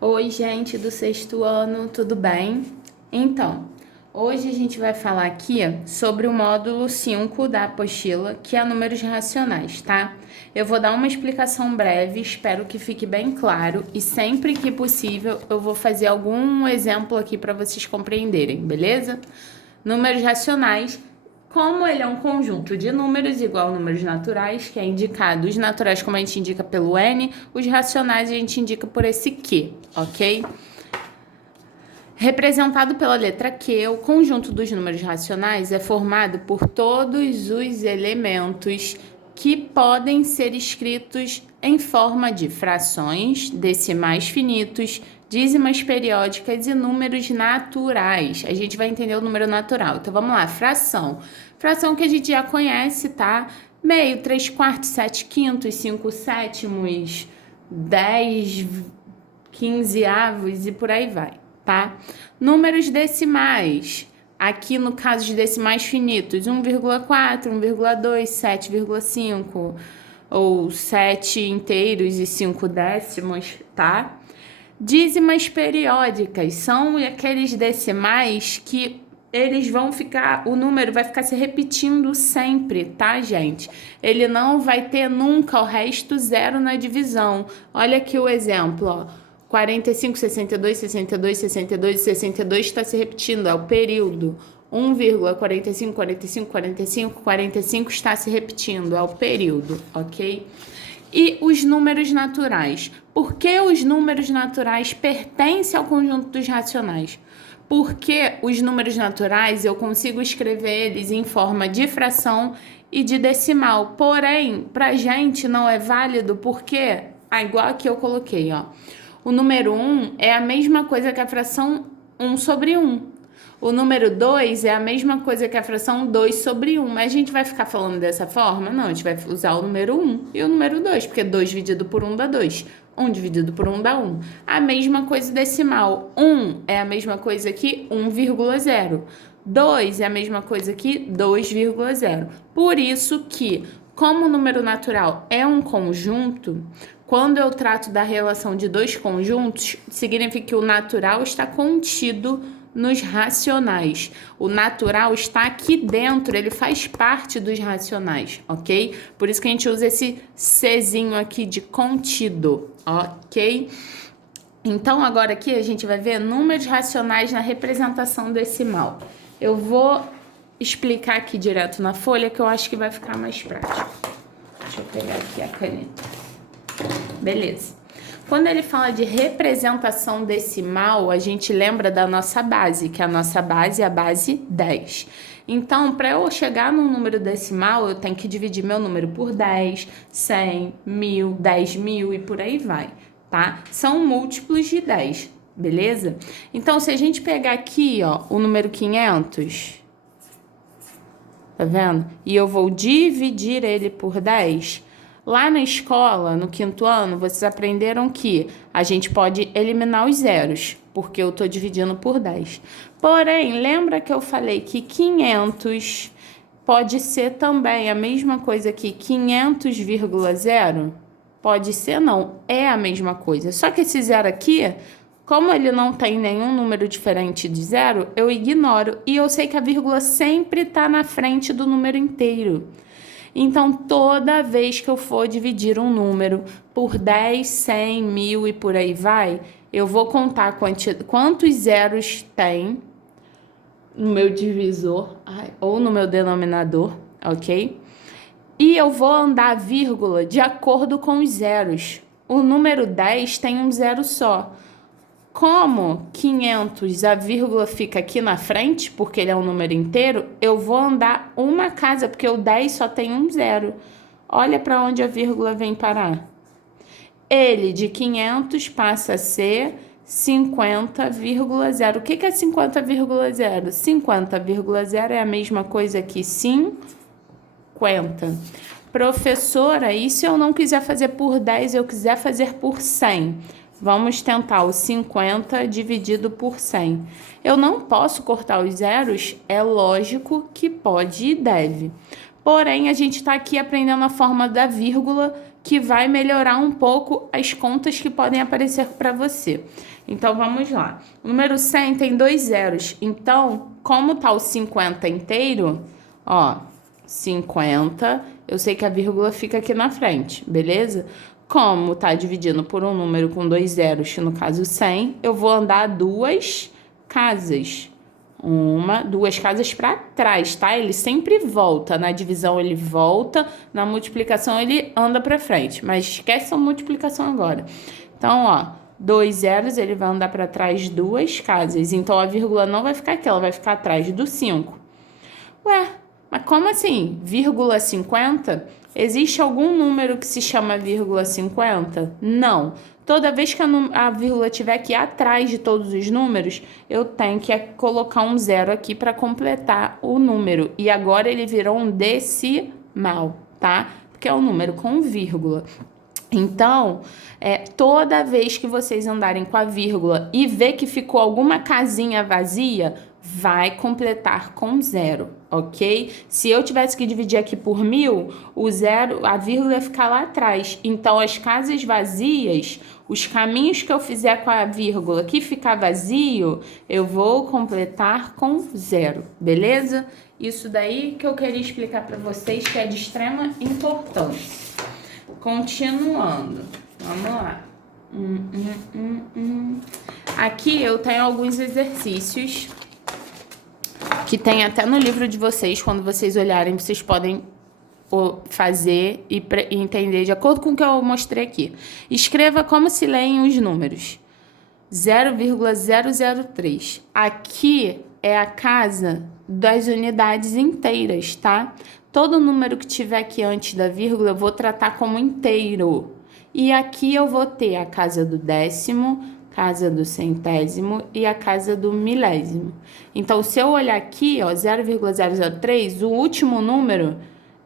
Oi, gente do sexto ano, tudo bem? Então, hoje a gente vai falar aqui sobre o módulo 5 da apostila, que é números racionais, tá? Eu vou dar uma explicação breve, espero que fique bem claro e sempre que possível eu vou fazer algum exemplo aqui para vocês compreenderem, beleza? Números racionais. Como ele é um conjunto de números igual a números naturais, que é indicado os naturais como a gente indica pelo N, os racionais a gente indica por esse Q, ok? Representado pela letra Q, o conjunto dos números racionais é formado por todos os elementos que podem ser escritos em forma de frações, decimais finitos, dízimas periódicas e números naturais. A gente vai entender o número natural. Então, vamos lá, fração. Fração que a gente já conhece, tá? Meio, 3/4, 7/5, 5/7, 10, 15 avos e por aí vai, tá? Números decimais. Aqui no caso de decimais finitos, 1,4, 1,2, 7,5 ou 7 inteiros e 5 décimos, tá? Dízimas periódicas são aqueles decimais que eles vão ficar, o número vai ficar se repetindo sempre, tá, gente? Ele não vai ter nunca o resto zero na divisão. Olha aqui o exemplo, ó. 45, 62, 62, 62, 62 está se repetindo, é o período. 1,45, 45, 45, 45 está se repetindo, é o período, ok? E os números naturais. Por que os números naturais pertencem ao conjunto dos racionais? Porque os números naturais eu consigo escrever eles em forma de fração e de decimal. Porém, para a gente não é válido porque, igual aqui eu coloquei, ó. O número 1 é a mesma coisa que a fração 1 sobre 1. O número 2 é a mesma coisa que a fração 2 sobre 1. Mas a gente vai ficar falando dessa forma? Não, a gente vai usar o número 1 e o número 2, porque 2 dividido por 1 dá 2. 1 dividido por 1 dá 1. A mesma coisa decimal. 1 é a mesma coisa que 1,0. 2 é a mesma coisa que 2,0. Por isso que, como o número natural é um conjunto, quando eu trato da relação de dois conjuntos, significa que o natural está contido nos racionais. O natural está aqui dentro, ele faz parte dos racionais, ok? Por isso que a gente usa esse Czinho aqui de contido, ok? Então, agora aqui a gente vai ver números racionais na representação decimal. Eu vou explicar aqui direto na folha, que eu acho que vai ficar mais prático. Deixa eu pegar aqui a caneta. Beleza. Quando ele fala de representação decimal, a gente lembra da nossa base, que a nossa base é a base 10. Então, para eu chegar num número decimal, eu tenho que dividir meu número por 10, 100, 1000, 10.000 e por aí vai, tá? São múltiplos de 10, beleza? Então, se a gente pegar aqui, ó, o número 500, tá vendo? E eu vou dividir ele por 10. Lá na escola, no quinto ano, vocês aprenderam que a gente pode eliminar os zeros, porque eu estou dividindo por 10. Porém, lembra que eu falei que 500 pode ser também a mesma coisa que 500,0? Pode ser, não. É a mesma coisa. Só que esse zero aqui, como ele não tem nenhum número diferente de zero, eu ignoro. E eu sei que a vírgula sempre está na frente do número inteiro. Então, toda vez que eu for dividir um número por 10, 100, 1000 e por aí vai, eu vou contar quantos zeros tem no meu divisor ou no meu denominador, ok? E eu vou andar a vírgula de acordo com os zeros. O número 10 tem um zero só. Como 500, a vírgula fica aqui na frente, porque ele é um número inteiro, eu vou andar uma casa, porque o 10 só tem um zero. Olha para onde a vírgula vem parar. Ele, de 500, passa a ser 50,0. O que é 50,0? 50,0 é a mesma coisa que 50. Professora, e se eu não quiser fazer por 10, eu quiser fazer por 100? Vamos tentar o 50 dividido por 100. Eu não posso cortar os zeros? É lógico que pode e deve. Porém, a gente está aqui aprendendo a forma da vírgula, que vai melhorar um pouco as contas que podem aparecer para você. Então, vamos lá. O número 100 tem 2 zeros. Então, como tá o 50 inteiro, ó, 50, eu sei que a vírgula fica aqui na frente, beleza? Como tá dividindo por um número com 2 zeros, no caso 100, eu vou andar 2 casas. 2 casas para trás, tá? Ele sempre volta. Na divisão ele volta, na multiplicação ele anda para frente. Mas esquece a multiplicação agora. Então, ó, 2 zeros, ele vai andar para trás 2 casas. Então, a vírgula não vai ficar aqui, ela vai ficar atrás do 5. Ué, mas como assim? Vírgula 50? Existe algum número que se chama vírgula 50? Não. Toda vez que a vírgula estiver aqui atrás de todos os números, eu tenho que colocar um zero aqui para completar o número. E agora ele virou um decimal, tá? Porque é um número com vírgula. Então, toda vez que vocês andarem com a vírgula e ver que ficou alguma casinha vazia, vai completar com zero, ok? Se eu tivesse que dividir aqui por 1000, o zero, a vírgula ia ficar lá atrás. Então, as casas vazias, os caminhos que eu fizer com a vírgula que ficar vazio, eu vou completar com zero, beleza? Isso daí que eu queria explicar para vocês, que é de extrema importância. Continuando, vamos lá. Aqui eu tenho alguns exercícios que tem até no livro de vocês. Quando vocês olharem, vocês podem fazer e entender de acordo com o que eu mostrei aqui. Escreva como se leem os números. 0,003. Aqui é a casa das unidades inteiras, tá? Todo número que tiver aqui antes da vírgula eu vou tratar como inteiro. E aqui eu vou ter a casa do décimo, casa do centésimo e a casa do milésimo. Então, se eu olhar aqui, ó, 0,003, o último número,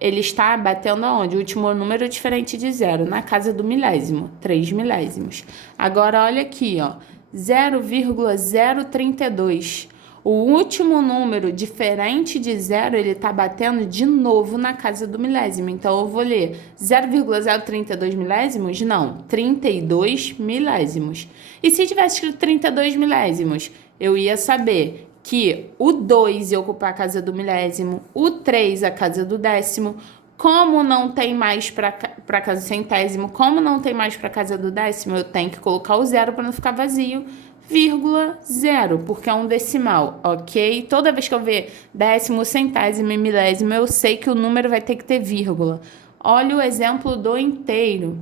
ele está batendo aonde? O último número é diferente de zero, na casa do milésimo, 3 milésimos. Agora, olha aqui, ó, 0,032. O último número diferente de zero, ele está batendo de novo na casa do milésimo. Então, eu vou ler 0,032 milésimos? Não, 32 milésimos. E se tivesse escrito 32 milésimos, eu ia saber que o 2 ia ocupar a casa do milésimo, o 3 a casa do décimo. Como não tem mais para casa do centésimo, como não tem mais para casa do décimo, eu tenho que colocar o zero para não ficar vazio. Vírgula 0, porque é um decimal, ok? Toda vez que eu ver décimo, centésimo e milésimo, eu sei que o número vai ter que ter vírgula. Olha o exemplo do inteiro.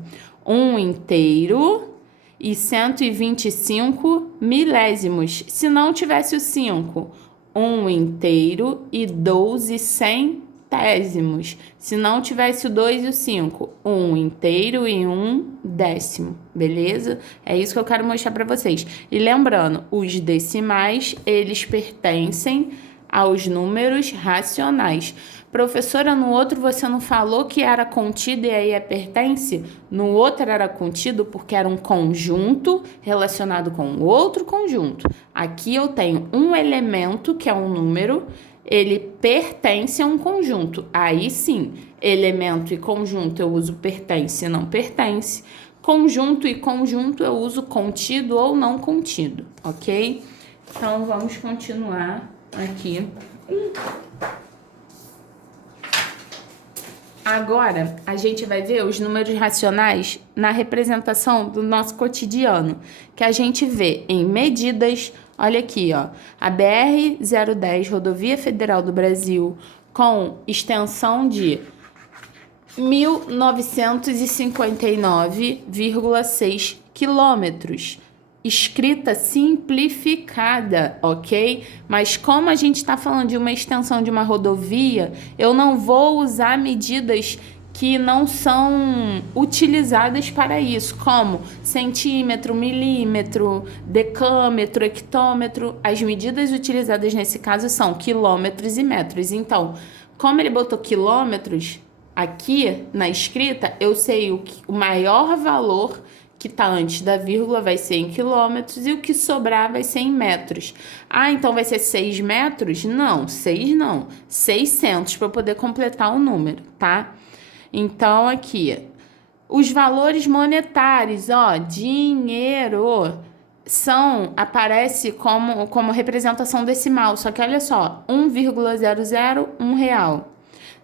1 inteiro e 125 milésimos. Se não tivesse o 5, 1 inteiro e 12 centésimos. Se não tivesse o 2 e o 5, 1 inteiro e 1 décimo, beleza? É isso que eu quero mostrar para vocês. E lembrando, os decimais, eles pertencem aos números racionais. Professora, no outro você não falou que era contido e aí pertence? No outro era contido porque era um conjunto relacionado com outro conjunto. Aqui eu tenho um elemento, que é um número, ele pertence a um conjunto. Aí sim, elemento e conjunto eu uso pertence e não pertence. Conjunto e conjunto eu uso contido ou não contido, ok? Então, vamos continuar aqui. Agora, a gente vai ver os números racionais na representação do nosso cotidiano, que a gente vê em medidas. Olha aqui, ó, a BR-010, Rodovia Federal do Brasil, com extensão de 1.959,6 quilômetros. Escrita simplificada, ok? Mas como a gente está falando de uma extensão de uma rodovia, eu não vou usar medidas que não são utilizadas para isso, como centímetro, milímetro, decâmetro, hectômetro. As medidas utilizadas nesse caso são quilômetros e metros. Então, como ele botou quilômetros aqui na escrita, eu sei o maior valor que está antes da vírgula vai ser em quilômetros e o que sobrar vai ser em metros. Ah, então vai ser 6 metros? Não, 6 não. 600 para poder completar o número, tá? Então, aqui, Os valores monetários, ó, dinheiro, aparece como representação decimal, só que olha só, 1,00 R$1.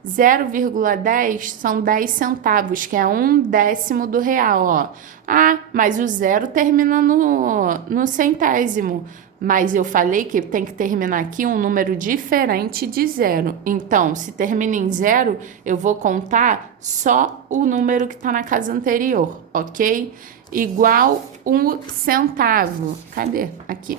0,10 são 10 centavos, que é 1/10 do real, ó. Ah, mas o zero termina no centésimo. Mas eu falei que tem que terminar aqui um número diferente de zero. Então, se termina em zero, eu vou contar só o número que está na casa anterior, ok? Igual um centavo. Cadê? Aqui.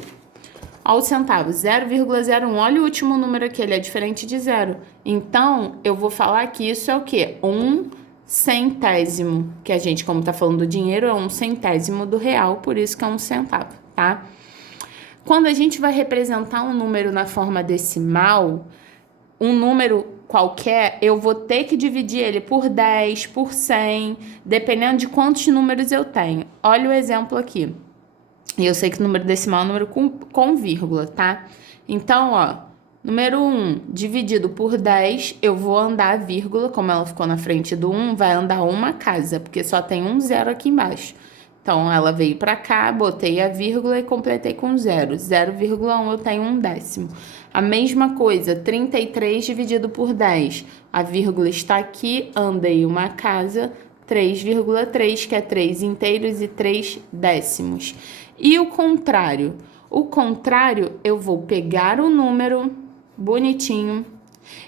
Olha o centavo, 0,01. Olha o último número aqui, ele é diferente de zero. Então, eu vou falar que isso é o quê? 1/100º. Que a gente, como tá falando do dinheiro, é 1/100º do real, por isso que é 1 centavo, tá? Quando a gente vai representar um número na forma decimal, um número qualquer, eu vou ter que dividir ele por 10, por 100, dependendo de quantos números eu tenho. Olha o exemplo aqui. E eu sei que o número decimal é um número com vírgula, tá? Então, ó, número 1 dividido por 10, eu vou andar a vírgula, como ela ficou na frente do 1, vai andar uma casa, porque só tem um zero aqui embaixo. Então, ela veio pra cá, botei a vírgula e completei com zero. 0,1 eu tenho 1/10. A mesma coisa, 33 dividido por 10. A vírgula está aqui, andei uma casa, 3,3, que é 3 inteiros e 3 décimos. E o contrário? O contrário, eu vou pegar o número bonitinho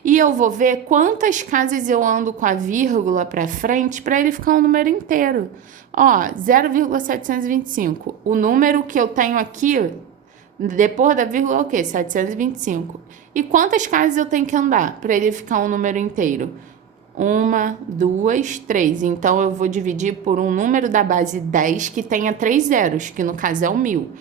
e eu vou ver quantas casas eu ando com a vírgula para frente para ele ficar um número inteiro. Ó, 0,725. O número que eu tenho aqui, depois da vírgula, é o quê? 725. E quantas casas eu tenho que andar para ele ficar um número inteiro? 1, 2, 3. Então, eu vou dividir por um número da base 10 que tenha 3 zeros, que no caso é o 1000.